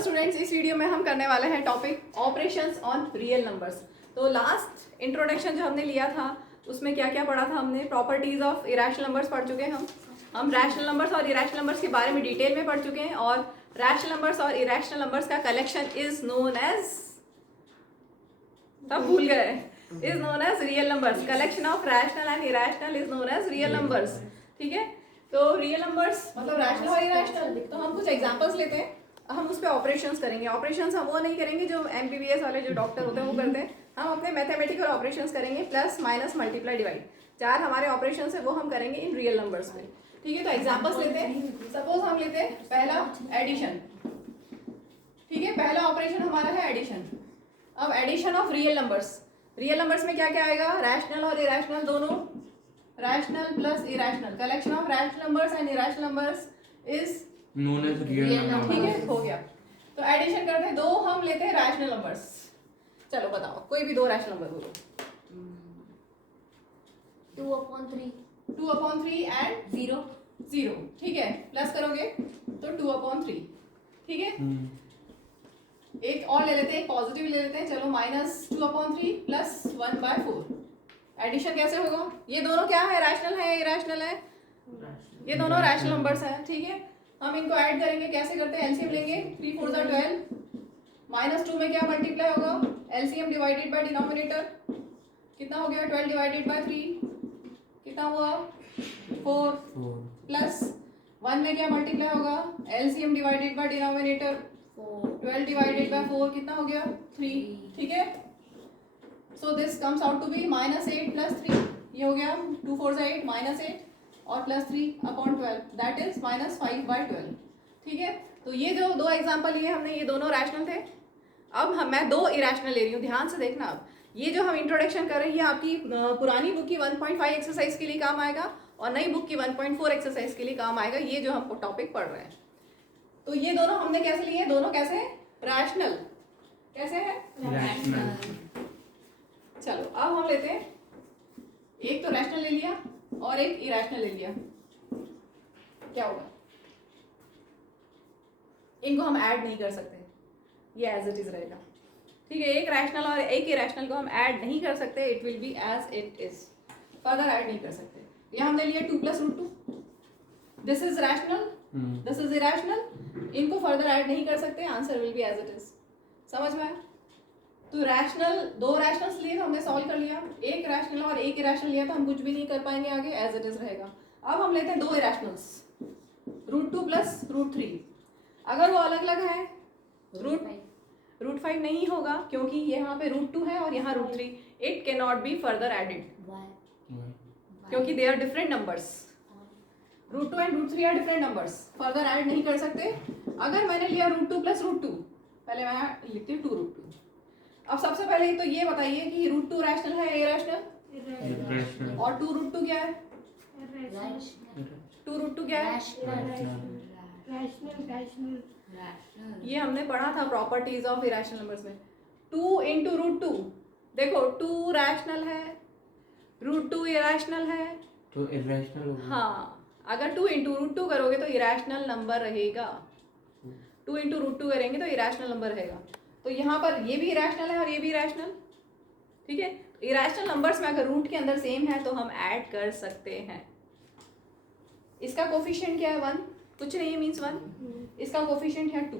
Students, इस video में हम करने वाले हैं topic operations on real numbers. तो लास्ट इंट्रोडक्शन जो हमने लिया था उसमें क्या क्या पढ़ा था हमने? प्रॉपर्टीज ऑफ इरेशनल नंबर्स पढ़ चुके हैं हम रैशनल नंबर्स और इरेशनल नंबर्स के बारे में डिटेल में पढ़ चुके हैं। और रैशनल नंबर्स और इरेशनल नंबर्स का कलेक्शन इज नोन एज, सब भूल गए, is known as real numbers. Collection of rational and irrational is known as real numbers. ठीक है, तो रियल नंबर्स मतलब रैशनल और इरेशनल। तो हम कुछ एग्जांपल्स लेते हैं, हम उस पर ऑपरेशंस करेंगे। ऑपरेशंस हम वो नहीं करेंगे जो एमबीबीएस वाले जो डॉक्टर होते हैं वो करते हैं। हम अपने मैथमेटिकल ऑपरेशंस करेंगे, प्लस माइनस मल्टीप्लाई डिवाइड, चार हमारे ऑपरेशंस है वो हम करेंगे इन रियल नंबर्स में। ठीक है, तो एग्जांपल्स लेते हैं। सपोज हम लेते हैं पहला एडिशन। ठीक है, पहला ऑपरेशन हमारा है एडिशन। अब addition of real numbers, real numbers में क्या क्या आएगा? रैशनल और इरेशनल दोनों, rational plus irrational. Collection of rational numbers and irrational numbers is known as real number. ठीक है, हो गया। तो एडिशन करते हैं, दो हम लेते हैं रैशनल नंबर्स। चलो बताओ, कोई भी दो रैशनल नंबर बोलो। 2/3 2/3 एंड 0 0। ठीक है, प्लस करोगे तो 2/3। ठीक है, एक और ले लेते हैं, एक पॉजिटिव ले लेते हैं। चलो -2/3 प्लस 1/4। एडिशन कैसे होगा? ये दोनों क्या है? रैशनल है, इरेशनल है? ये दोनों रैशनल नंबर्स हैं। ठीक है, हम इनको ऐड करेंगे। कैसे करते हैं? एलसीएम लेंगे। 3 4 12, -2 में क्या मल्टीप्लाई होगा? LCM divided by denominator. कितना हो गया? 12 डिवाइडेड बाय 3 कितना हुआ? 4। प्लस 1 में क्या मल्टीप्लाई होगा? LCM divided by denominator. 12 divided by 4 कितना हो गया? 3। ठीक है, so this comes out to be -8 plus 3। ये हो गया 2 4 8 -8 और प्लस 3/12, दैट इज -5/12। ठीक है, तो ये जो दो एग्जांपल लिए हमने, ये दोनों रैशनल थे। अब मैं दो इरेशनल ले रही हूँ, ध्यान से देखना। अब ये जो हम इंट्रोडक्शन कर रहे हैं ये आपकी पुरानी बुक की 1.5 एक्सरसाइज के लिए काम आएगा और नई बुक की 1.4 एक्सरसाइज के लिए काम आएगा, ये जो हम टॉपिक पढ़ रहे हैं। तो ये दोनों हमने कैसे लिए? दोनों कैसे हैं? रैशनल। कैसे है? रैशनल। चलो अब हम लेते हैं, एक तो रैशनल ले लिया और एक इरेशनल ले लिया। क्या होगा? इनको हम ऐड नहीं कर सकते, ये एज इट इज रहेगा। ठीक है, एक रैशनल और एक इरेशनल को हम ऐड नहीं कर सकते, it will be as it is, further add नहीं कर सकते। ये हमने लिया 2 + √2, this is rational, this is irrational, इनको फर्दर ऐड नहीं कर सकते, answer will be as it is. समझ में आया? तो रैशनल, दो रैशनल्स लिए तो हमने सॉल्व कर लिया, एक रैशनल और एक इरेशनल लिया तो हम कुछ भी नहीं कर पाएंगे आगे, एज इट इज रहेगा। अब हम लेते हैं दो इरेशनल्स, √2 + √3। अगर वो अलग अलग है, √5 नहीं होगा क्योंकि यहाँ पे √2 है और यहाँ √3, it can not be further added क्योंकि they are different numbers. √2 and √3 are different numbers, further add नहीं कर सकते। अगर मैंने लिया √2 + √2, पहले मैं लिखती हूँ 2√2। अब सबसे पहले तो ये बताइए कि √2 रैशनल है, इरेशनल? और 2√2 क्या है? 2√2 क्या है? ये हमने पढ़ा था प्रॉपर्टीज ऑफ इरेशनल नंबर्स में। 2 × √2, देखो 2 रैशनल है, √2 इरेशनल है, तो इरेशनल होगा। हाँ, अगर 2 × √2 करोगे तो इरेशनल नंबर रहेगा, 2 × √2 करेंगे तो इरेशनल नंबर रहेगा। तो यहाँ पर ये भी इरेशनल है और ये भी इरेशनल। ठीक है, इरेशनल नंबर्स में अगर रूट के अंदर सेम है तो हम ऐड कर सकते हैं। इसका कोफिशिएंट क्या है? 1, कुछ नहीं है, मीन्स 1। इसका कोफिशिएंट है 2,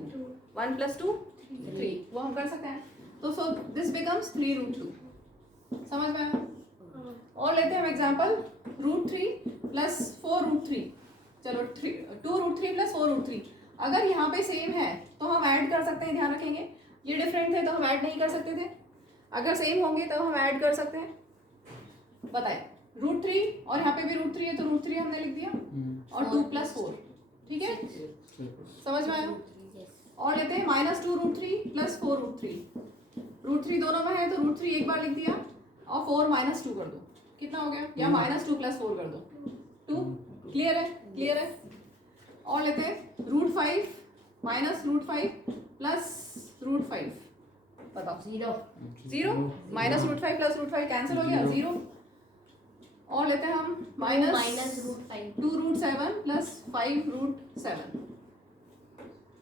1 + 2 3, वो हम कर सकते हैं। तो सो दिस बिकम्स 3√2। समझ में आया? और लेते हैं हम एग्जांपल, √3 + 4√3। चलो 2√3 + 4√3, अगर यहाँ पे सेम है तो हम ऐड कर सकते हैं, ध्यान रखेंगे। ये डिफरेंट थे तो हम ऐड नहीं कर सकते थे, अगर सेम होंगे तो हम ऐड कर सकते हैं। बताए √3 और यहाँ पे भी √3 है तो √3 हमने लिख दिया और 2 + 4। ठीक है, समझ में आया? और लेते हैं -2√3 + 4√3। √3 दोनों में है तो √3 एक बार लिख दिया और 4 -2 कर दो, कितना हो गया? या -2 + 4 कर दो, 2। क्लियर है? क्लियर है? और लेते हैं √5 -√5 + √5, बताओ। 0 -√5 + √5 कैंसिल हो गया, 0। और लेते हैं हम -2√7 + 5√7,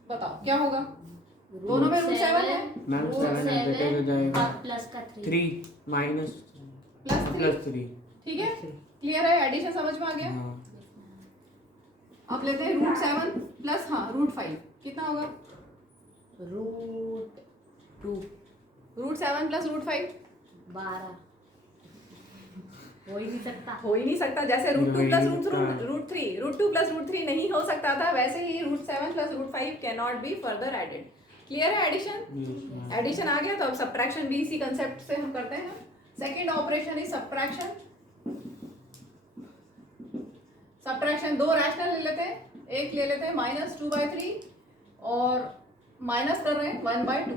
बताओ क्या होगा? दोनों में रूट 7 है मैम 7 एम्पलीट्यूड हो जाएगा प्लस का 3 माइनस प्लस 3 3 ठीक है क्लियर है एडिशन समझ में आ गया हाँ अब लेते हैं रूट 7 प्लस हाँ रूट 5 कितना होगा रूट 2 रूट 7 प्लस रूट 5 12 हो ही नहीं सकता। हो ही नहीं सकता जैसे रूट 2 नहीं प्लस सकता। रूट 3 रूट 2 प्लस रूट 3 नहीं हो सकता था वैसे ही root 7 plus root 5 can not be further added clear है एडिशन एडिशन आ गया तो अब सब्ट्रैक्शन भी इसी कंसेप्ट से हम करते हैं second operation is subtraction subtraction दो रैशनल ले लेते हैं एक ले लेते हैं -2/3 और माइनस कर रहे हैं 1/2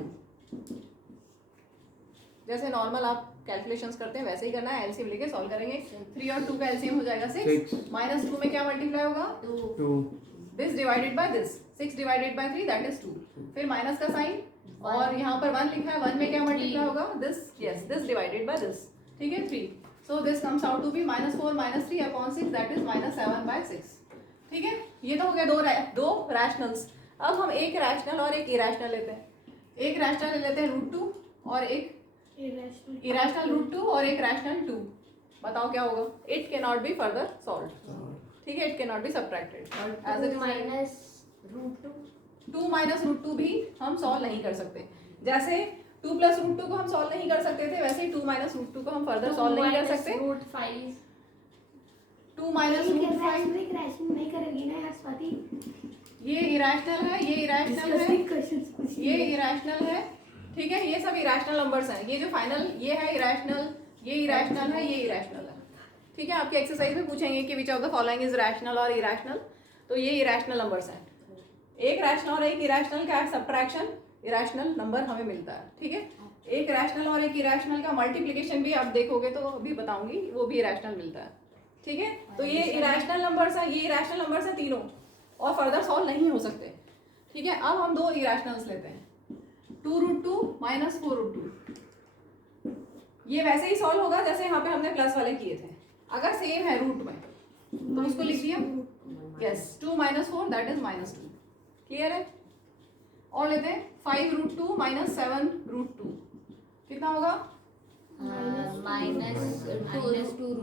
जैसे नॉर्मल आप कैलकुलेशंस करते हैं वैसे ही करना है एलसीएम लेके सॉल्व करेंगे 3 और 2 का एलसीएम हो जाएगा 6 Six. -2 में क्या मल्टीप्लाई होगा 2 2 this divided by this 6 divided by 3 that is 2 फिर माइनस का साइन और यहाँ पर 1 लिखा है 1 में क्या मल्टीप्लाई होगा this yes this divided by this ठीक है 3 so this comes out to be -4 -3 upon 6 that is -7/6 ठीक है ये तो हो गया दो रैशनल्स अब हम एक रैशनल और एक इरेशनल लेते हैं एक रैशनल ले लेते हैं रूट 2 और एक इरेशनल रूट 2 और एक रैशनल 2 बताओ क्या होगा it can not be further solve ठीक है it can not be subtracted as it minus root 2 2 minus root 2 भी हम सॉल्व नहीं कर सकते जैसे 2 प्लस रूट 2 को हम सॉल्व नहीं कर सकते थे वैसे ही 2 माइनस रूट 2 को हम फर्दर सॉल्व नहीं कर सकते रूट 5 2 माइनस रूट 5 नहीं करेगी ना यार स्वाति ये इरेशनल है ये इरेशनल है ये इरेशनल है ठीक है ये सब इरेशनल नंबर्स हैं ये जो फाइनल ये है इरेशनल ये इरेशनल है ये इरेशनल है ठीक है आपके एक्सरसाइज में पूछेंगे कि which of the following is rational और इरेशनल तो ये इरेशनल नंबर्स हैं एक रैशनल और एक इरेशनल का सब्ट्रैक्शन इरेशनल नंबर हमें मिलता है ठीक है एक रैशनल और एक इरेशनल का मल्टीप्लिकेशन भी आप देखोगे तो अभी बताऊंगी वो भी इरेशनल मिलता है ठीक है तो ये इरेशनल नंबर्स हैं ये इरेशनल नंबर्स हैं तीनों और फर्दर सॉल्व नहीं हो सकते ठीक है अब हम दो इरेशनल्स लेते हैं 2√2 माइनस 4√2 ये वैसे ही सॉल्व होगा जैसे यहाँ पे हमने प्लस वाले किए थे अगर सेम है रूट में तो उसको लिख दिया yes 2 minus 4 that is -2 clear है और लेते हैं 5√2 माइनस 7√2 कितना होगा माइनस 2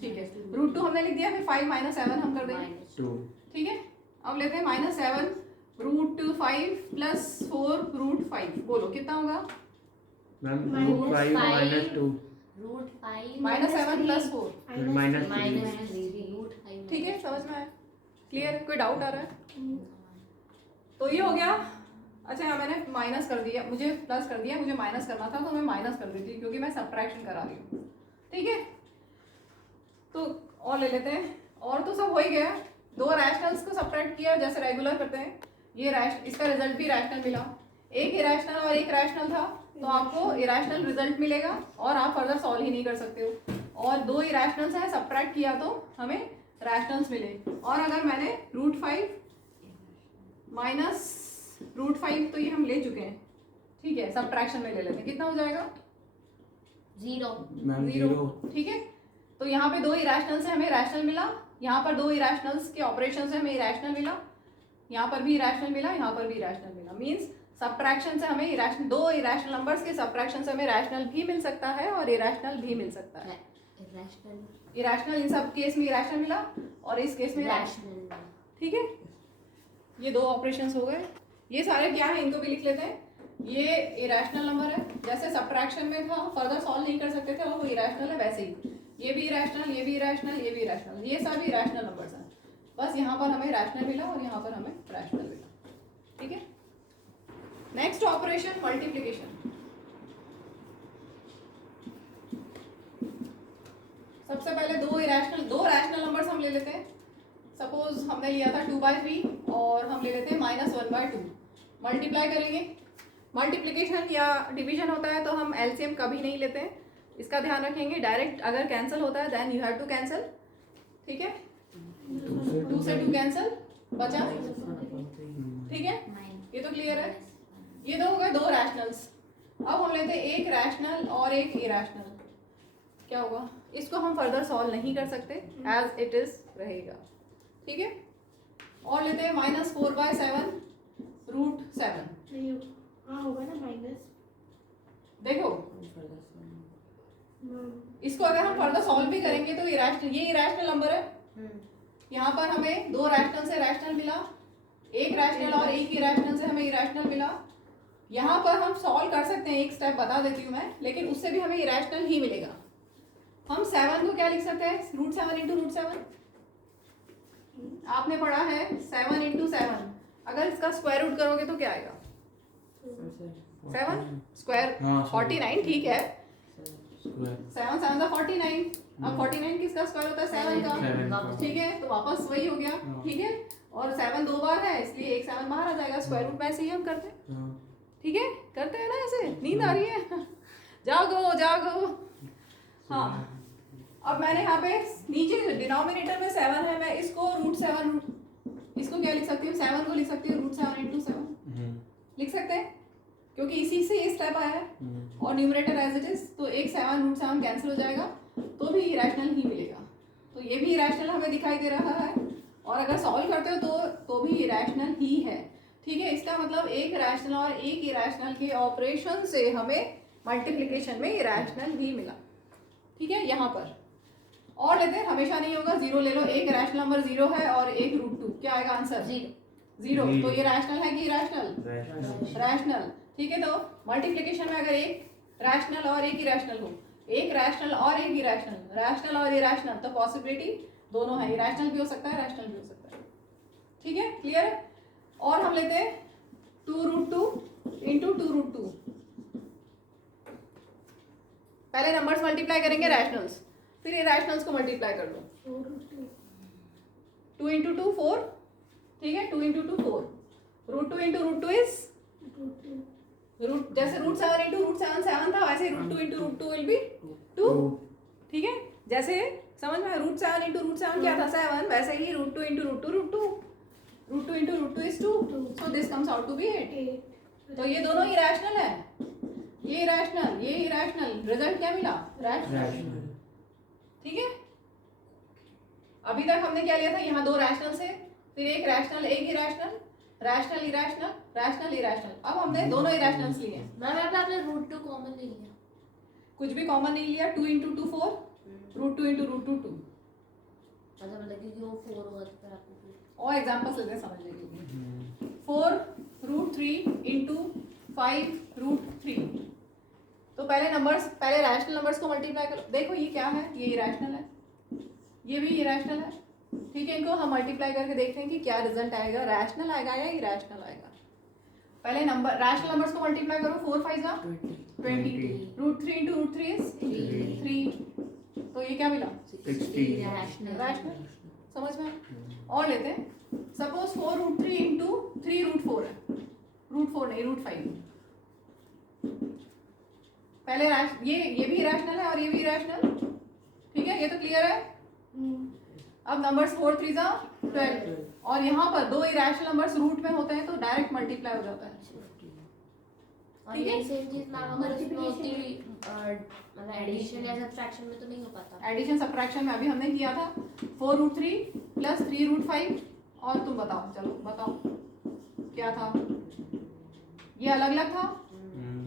ठीक है √2 हमने लिख दिया फिर 5 माइनस 7 हम कर देंगे 2 ठीक है अब लेते हैं -7√5 प्लस 4√5 बोलो कितना होगा ma'am root 5 minus 2 root 5 -7 plus 4 minus minus 3 root 5 ठीक है समझ में आया क्लियर कोई डाउट आ रहा है तो ये हो गया अच्छा यहाँ मैंने माइनस कर दिया मुझे प्लस कर दिया मुझे माइनस करना था तो मैं माइनस कर देती क्योंकि मैं सब्ट्रैक्शन करा रही हूँ ठीक है तो और ले लेते हैं और तो सब हो ही गया दो रैशनल्स को सब्ट्रैक्ट किया जैसे रेगुलर करते हैं ये इसका रिजल्ट भी रैशनल मिला एक इरेशनल और एक रैशनल था तो आपको इरेशनल रिजल्ट मिलेगा और आप फर्दर सॉल्व ही नहीं कर सकते हो और दो इरेशनल्स हैं सब्ट्रैक्ट किया तो हमें रैशनल्स मिले और अगर मैंने √5 माइनस √5 तो ये हम ले चुके हैं ठीक है सब्ट्रैक्शन में ले लेते हैं कितना हो जाएगा 0 मैम 0 ठीक है तो यहाँ पे दो इरेशनल से हमें रैशनल मिला यहाँ पर दो इरेशनल्स के ऑपरेशन से हमें इरेशनल मिला यहाँ पर भी इरेशनल मिला यहाँ पर भी इरेशनल मिला मींस सब्ट्रैक्शन से हमें इरेशनल दो इरेशनल नंबर्स के सब्ट्रैक्शन से हमें रैशनल भी मिल सकता है और इरेशनल भी मिल सकता है इरेशनल इन सब केस में इरेशनल मिला और इस केस में रैशनल ठीक है ये दो ऑपरेशंस हो गए ये सारे क्या है इनको भी लिख लेते हैं ये इरेशनल नंबर है जैसे सब्ट्रैक्शन में था फर्दर सॉल्व नहीं कर सकते थे और वो इरेशनल है वैसे ही ये भी इरेशनल ये भी इरेशनल ये भी इरेशनल ये सब इरेशनल नंबर्स हैं बस यहाँ पर हमें रैशनल मिला और यहाँ पर हमें रैशनल मिला ठीक है नेक्स्ट ऑपरेशन मल्टीप्लिकेशन सबसे पहले दो रैशनल नंबर्स हम ले लेते हैं सपोज हमने लिया था 2/3 और हम ले लेते हैं -1/2 मल्टीप्लाई करेंगे मल्टीप्लिकेशन या डिवीजन होता है तो हम एलसीएम कभी नहीं लेते हैं इसका ध्यान रखेंगे डायरेक्ट अगर कैंसिल होता है then you have to cancel ठीक है 2 से 2 कैंसिल बचा ठीक है ये तो क्लियर है ये तो हो गए दो रैशनल्स अब हम लेते हैं एक रैशनल और एक इरेशनल क्या होगा इसको हम फर्दर सॉल्व नहीं कर सकते एज इट इज रहेगा ठीक है और लेते हैं -4/7 √7। नहीं हाँ होगा ना माइनस। देखो इसको अगर हम फर्दर सॉल्व भी करेंगे तो ये इरेशनल नंबर है। यहाँ पर हमें दो रैशनल से रैशनल मिला, एक रैशनल और एक इरेशनल से हमें इरेशनल मिला। यहाँ पर हम सॉल्व कर सकते हैं, एक स्टेप बता देती हूँ मैं, लेकिन उससे भी हमें इरेशनल ही मिलेगा। हम 7 को क्या लिख सकते हैं? √7 × √7। आपने पढ़ा है 7 × 7, अगर इसका स्क्वायर रूट करोगे तो क्या आएगा? 7 स्क्वायर हाँ, 49, ठीक है। स्क्वायर 7 7 का 49। अब 49 किसका स्क्वायर होता है? 7 का। 7 का। ठीक है, तो वापस वही हो गया। हाँ। ठीक है, और 7 दो बार है इसलिए एक 7 बाहर आ जाएगा। स्क्वायर रूट में ऐसे ही हम करते हैं। हाँ। ठीक है, करते हैं ना ऐसे। नींद आ रही है? जागो जागो। हाँ, अब मैंने यहाँ पे नीचे डिनोमिनेटर में 7 है, मैं इसको √7 इसको क्या लिख सकती हूँ? 7 को लिख सकती हूँ √7 × 7 लिख सकते हैं, क्योंकि इसी से ये स्टेप आया है। और न्यूमरेटर एज इट इज, तो एक 7 √7 कैंसिल हो जाएगा, तो भी इरेशनल ही मिलेगा। तो ये भी इरेशनल हमें दिखाई दे रहा है, और अगर सॉल्व करते हो तो भी इरेशनल ही है। ठीक है, इसका मतलब एक रैशनल और एक इरेशनल के ऑपरेशन से हमें मल्टीप्लिकेशन में इरेशनल ही मिला। ठीक है, यहाँ पर और लेते हैं, हमेशा नहीं होगा, 0 ले लो। एक रैशनल नंबर 0 है और एक √2, क्या आएगा आंसर? 0। तो ये रैशनल है कि इरेशनल? रैशनल। ठीक है, तो मल्टीप्लिकेशन में अगर एक रैशनल और एक इरेशनल हो, एक रैशनल और एक इरेशनल, रैशनल और इरेशनल, तो पॉसिबिलिटी दोनों है, इरेशनल भी हो सकता है, रैशनल भी हो सकता है। ठीक है, क्लियर है? और हम लेते हैं 2√2 × 2√2। पहले नंबर्स मल्टीप्लाई करेंगे रैशनल्स, फिर इरेशनल्स को मल्टीप्लाई कर लो। 2 × 2 4। ठीक है, 2 × 2 4। √2 × √2 इज जैसे √7 × √7 7 था, वैसे √2 × √2 विल बी 2। ठीक है, जैसे समझ में? √7 × √7 क्या था? 7। वैसे ही √2 × √2 √2। √2 × √2 is 2, so this comes out to be 8। तो ये दोनों इरेशनल है, ये इरेशनल, ये इरेशनल। रिजल्ट क्या मिला? रैशनल। ठीक है, अभी तक हमने क्या लिया था? यहाँ दो रैशनल से, फिर एक रैशनल एक irrational, rational irrational, rational irrational. अब हमने दोनों इरेशनल्स लिए। मैम आपने √2 कॉमन नहीं लिया? कुछ भी कॉमन नहीं लिया। 2 × 2 4, √2 × √2 2। मतलब क्योंकि वो 4 होगा तो फिर आपको और एग्जांपल्स लेते हैं समझ लेंगे। 4 √3 × 5 √3। तो पहले रैशनल नंबर्स को मल्टीप्लाई करो। देखो ये क्या है? ये इरेशनल है, ये भी इरेशनल है। ठीक है, इनको हम मल्टीप्लाई करके देखते हैं कि क्या रिजल्ट आएगा, रैशनल आएगा या इरेशनल आएगा। पहले नंबर रैशनल नंबर्स को मल्टीप्लाई करो। 4 5 जा 20, √3 × √3 इज 3। तो ये क्या मिला? 16। रैशनल। समझ में? और लेते हैं, सपोज 4 √3 × 3 √4 है, √4 नहीं √5। पहले ये भी इरेशनल है और ये भी इरेशनल। ठीक है, ये तो क्लियर है। अब नंबर्स 4 3 जा 12, और यहाँ पर दो इरेशनल नंबर्स रूट में होते हैं तो डायरेक्ट मल्टीप्लाई हो जाता है। और ये सेम चीज मैम अगर इसमें होती मतलब एडिशन या सब्ट्रैक्शन में तो नहीं हो पाता। एडिशन सब्ट्रैक्शन में अभी हमने किया था 4 √3 + 3 √5। और तुम बताओ, चलो बताओ क्या था? ये अलग अलग था,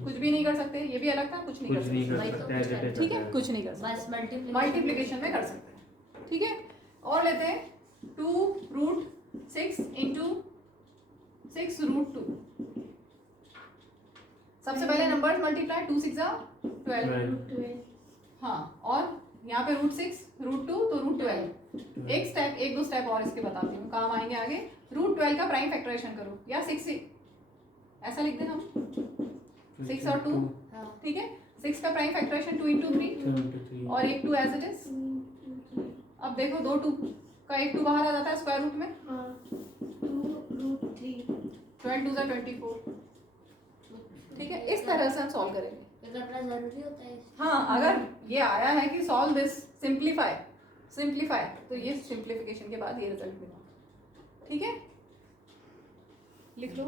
कुछ भी नहीं कर सकते। ये भी अलग था, कुछ नहीं कर सकते। ठीक है, कुछ नहीं कर सकते, बस मल्टीप्लिकेशन में कर सकते हैं। ठीक है, और लेते हैं 2 √6 × 6 √2। सबसे पहले नंबर्स मल्टीप्लाई, 2 6 जा 12। हाँ, और यहाँ पे √6 √2 तो √12। एक दो स्टेप और इसके बताती हूँ, काम आएंगे आगे। √12 का प्राइम फैक्टराइजेशन करो, या 6 ऐसा लिख दें हम, 6 और 2। ठीक है, 6 का प्राइम फैक्टराइजेशन 2 × 3 और एक 2 एज इट इज। अब देखो दो 2 का एक 2 बाहर आ जाता है स्क्वायर रूट में। 12 2 जा 24। ठीक है, इस तरह से हम सॉल्व करेंगे। करना जरूरी होता है। हाँ, अगर ये आया है कि सॉल्व दिस सिंप्लीफाई, तो ये सिंप्लीफिकेशन के बाद ये रिजल्ट मिला। ठीक है, लिख लो।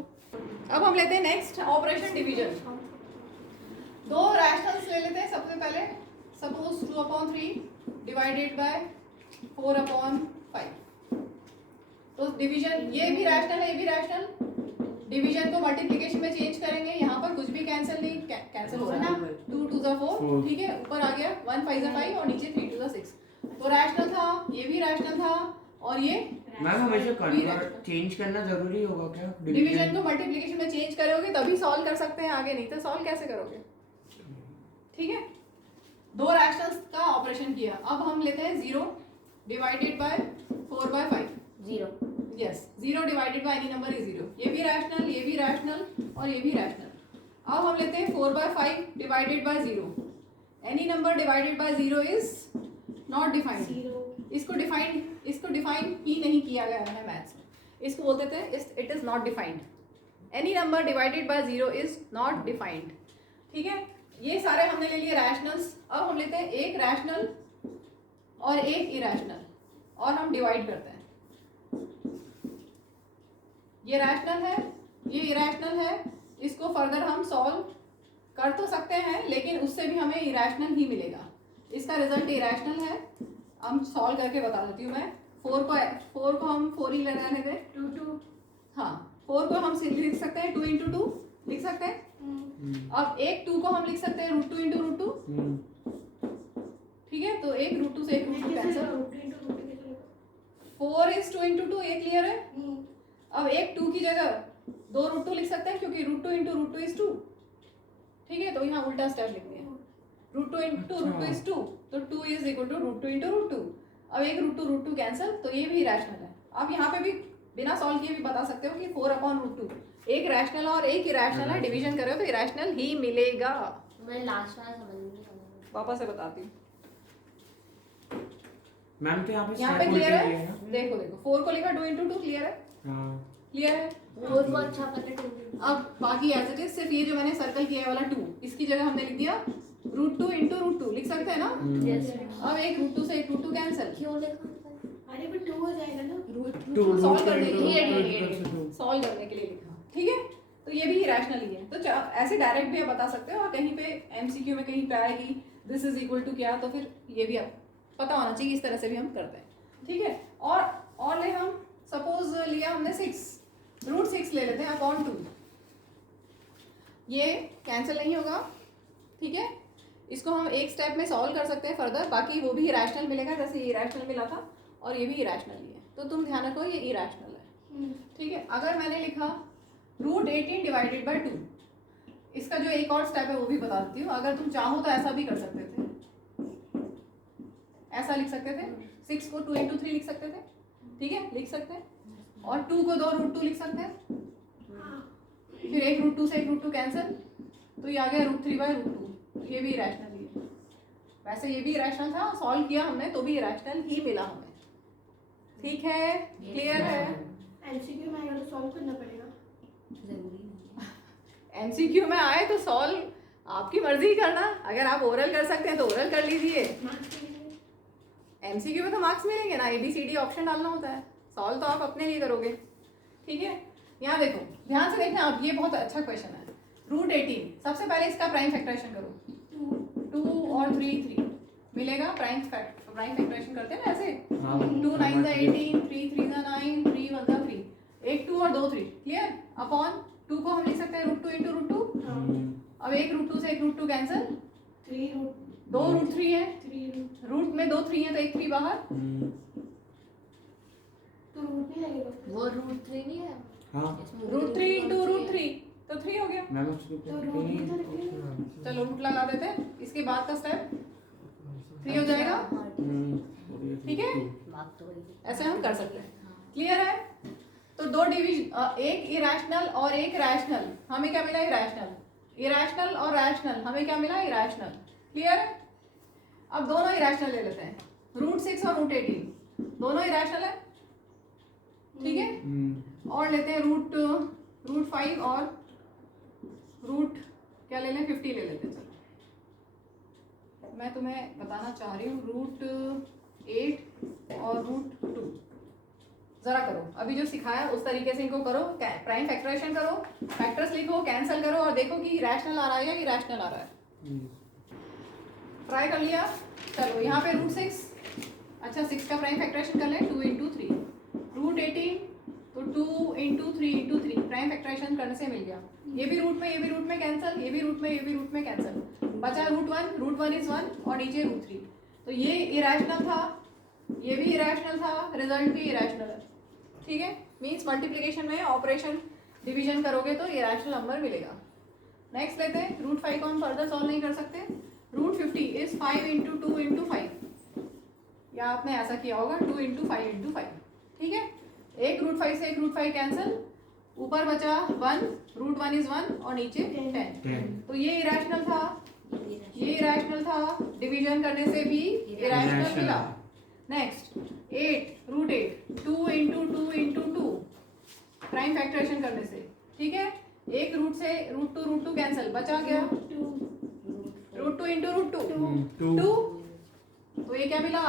अब हम लेते हैं नेक्स्ट ऑपरेशन डिवीजन। दो रैशनल्स ले लेते हैं। सबसे पहले सपोज 2/3 डिवाइडेड बाय 4/5। तो डिवीजन, ये भी रैशनल है, ये भी रैशनल, डिवीजन को मल्टीप्लिकेशन में चेंज करेंगे, यहाँ पर कुछ भी कैंसिल नहीं, कैंसिल होगा ना, 2 2 जा 4, ठीक है, ऊपर आ गया 1 5 जा 5 और नीचे 3 2 जा 6। तो रैशनल था, ये भी रैशनल था और ये मैम हमेशा कन्वर्ट चेंज करना जरूरी होगा क्या? डिवीजन को मल्टीप्लिकेशन में चेंज करोगे तभी सॉल्व कर सकते हैं, आगे नहीं तो सॉल्व कैसे करोगे? ठीक है, दो रैशनल्स का ऑपरेशन किया। अब हम लेते हैं 0 divided by 4/5। 0 yes, 0 divided by any number is 0। ये भी रैशनल, ये भी रैशनल और ये भी रैशनल। अब हम लेते हैं 4/5 divided by 0। Any number divided by 0 is not defined. 0 इसको डिफाइन ही नहीं किया गया है मैथ्स में, इसको बोलते थे it is not defined. Any number divided by 0 is not defined. ठीक है, ये सारे हमने ले लिए रैशनल्स। अब हम लेते हैं एक रैशनल और एक इरैशनल और हम डिवाइड करते हैं। ये रैशनल है, ये इरैशनल है, इसको फर्दर हम सॉल्व कर तो सकते हैं लेकिन उससे भी हमें इरैशनल ही मिलेगा। इसका रिजल्ट इरैशनल है, हम सॉल्व करके बता देती हूँ मैं। 4 को हम 4 ही लगाने थे, 2 2 हाँ 4 को हम लिख सकते हैं 2 × 2 लिख सकते हैं। अब एक 2 को हम लिख सकते हैं √2 × √2। ठीक है, तो एक √2 से एक √2 कैंसिल। 4 is 2 × 2, ये क्लियर है। अब एक 2 की जगह 2 √2 लिख सकते हैं क्योंकि √2 × √2 is 2। ठीक है, तो यहाँ उल्टा स्टेप लिखते हैं, √2 × √2 is 2, तो 2 is equal to √2 × √2। अब एक √2 कैंसिल, तो ये भी रैशनल है। आप यहाँ पे भी बिना सॉल्व किए भी बता सकते हो कि 4/√2 एक रैशनल और एक इरैशनल है, डिवीजन करो तो इरैशनल ही मिलेगा। मैं लास्ट वाला समझ नहीं आया। वापस से बताती हूँ, मैम तो यहाँ यहाँ पे क्लियर है। देखो 4 को लिखा 2 × 2 क्लियर है, क्लियर है। और वो अच्छा पता है। अब बाकी एज इट इज, सिर्फ ये जो मैंने सर्कल किया वाला 2, इसकी जगह हमने लिख दिया √2 × √2 लिख सकते हैं ना। अब एक √2 से एक √2 कैंसिल। क्यों लिखा? अरे बट 2 हो जाएगा ना। सॉल्व करने के लिए, सॉल्व करने के लिए लिखा। ठीक है, तो ये भी इरैशनल ही है। तो ऐसे डायरेक्ट भी आप बता सकते हो, और कहीं पे एमसीक्यू में कहीं पे आएगी दिस इज इक्वल टू क्या, तो फिर ये भी आप पता होना चाहिए। इस तरह से भी हम करते हैं। ठीक है, और ले हम सपोज लिया हमने 6, √6 ले लेते हैं अपॉन 2। ये कैंसिल नहीं होगा। ठीक है, इसको हम एक स्टेप में सॉल्व कर सकते हैं फर्दर, बाकी वो भी इरैशनल मिलेगा जैसे ये इरैशनल मिला था और ये भी इरैशनल ही है। तो तुम ध्यान रखो ये इरैशनल है। ठीक है, अगर मैंने लिखा √18 डिवाइडेड बाय 2, इसका जो एक और स्टेप है वो भी बता देती हूँ। अगर तुम चाहो तो ऐसा भी कर सकते थे, ऐसा लिख सकते थे। 6 को 2 × 3 लिख सकते थे। ठीक है, लिख सकते हैं। और 2 को 2 √2 लिख सकते हैं। फिर एक √2 से एक √2 कैंसिल, तो ये आ गया √3/√2। ये भी इरैशनल ही है। वैसे ये भी इरैशनल था, सॉल्व किया हमने तो भी इरैशनल ही मिला हमें। ठीक है, क्लियर है। एमसीक्यू में आएगा तो सॉल्व करना पड़ेगा। जरूरी नहीं। एमसीक्यू में आए तो सॉल्व आपकी मर्जी करना। अगर आप ओरल कर सकते हैं तो ओरल कर लीजिए। एमसीक्यू में तो मार्क्स मिलेंगे ना, ABCD ऑप्शन डालना होता है। सॉल्व तो आप अपने लिए करोगे। ठीक है, यहाँ देखो, ध्यान से देखना आप, ये बहुत अच्छा क्वेश्चन है। √18, सबसे पहले इसका प्राइम फैक्टराइजेशन करो। 2 और 3 मिलेगा। प्राइम फैक्टराइजेशन करते हैं ना ऐसे, 2 9 × 18, 3 3 × 9, 3 1 × 3, एक 2 और 2 3, क्लियर। अपॉन 2 को हम लिख सकते हैं √2 × √2। अब एक √2 से एक √2 कैंसिल, 2 √3 है, रूट में 2 3 है तो एक 3 बाहर, तो रूट नहीं लगेगा फिर। वो √3 नहीं है। हाँ √3 × √3 तो 3 हो गया। मैम उसको तो रूट किधर रखेंगे? चलो रूट लगा देते हैं। इसके बाद का स्टेप 3 हो जाएगा। ठीक है, मार्क तो वही। ऐसे हम कर सकते हैं। क्लियर है। तो दो डिवीजन, एक इरैशनल और एक रैशनल, हमें क्या मिला? इरैशनल। इरैशनल और रैशनल, हमें क्या मिला? इरैशनल। क्लियर है। अब दोनों इरैशनल ले लेते हैं, √6 और √18 दोनों इरैशनल है। ठीक है, और लेते हैं √5 और क्या ले लें? 50 ले लेते हैं। चलो मैं तुम्हें बताना चाह रही हूँ √8 और √2 जरा करो। अभी जो सिखाया उस तरीके से इनको करो। प्राइम फैक्टराइजेशन करो, फैक्टर्स लिखो, कैंसिल करो और देखो कि रैशनल आ रहा है या इरैशनल आ रहा है। ट्राई कर लिया। चलो यहाँ पे √6, अच्छा 6 का प्राइम फैक्टराइजेशन कर लें। 2 × 3 √18 तो 2 इंटू 3 प्राइम फैक्टराइजेशन करने से मिल गया। ये भी रूट में कैंसिल, ये भी रूट में कैंसिल, बचा रूट वन इज 1 और नीचे √3। तो ये इरेशनल था, ये भी इरेशनल था, रिजल्ट भी इरेशनल है। ठीक है, मीन्स मल्टीप्लिकेशन में ऑपरेशन डिवीजन करोगे तो इरेशनल नंबर मिलेगा। नेक्स्ट लेते हैं, √5 को हम फर्दर सॉल्व नहीं कर सकते। √50 इज 5 इंटू 2 इंटू 5, या आपने ऐसा किया होगा 2 इंटू 5 इंटू 5। ठीक है, एक √5 से एक √5 कैंसिल, ऊपर बचा 1, √1 इज 1 और नीचे 10। तो ये इरेशनल था, ये इरेशनल था, डिवीजन करने से भी इरेशनल मिला। Next 8 √8 2 into 2 into 2 prime factorization करने से। ठीक है, एक रूट से √2 कैंसिल, बचा गया √2 इंटू √2 2। तो ये क्या मिला,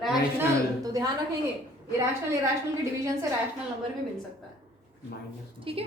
रैशनल। तो ध्यान रखेंगे इरेशनल के डिवीजन से रैशनल नंबर भी मिल सकता है। माइनस, ठीक है।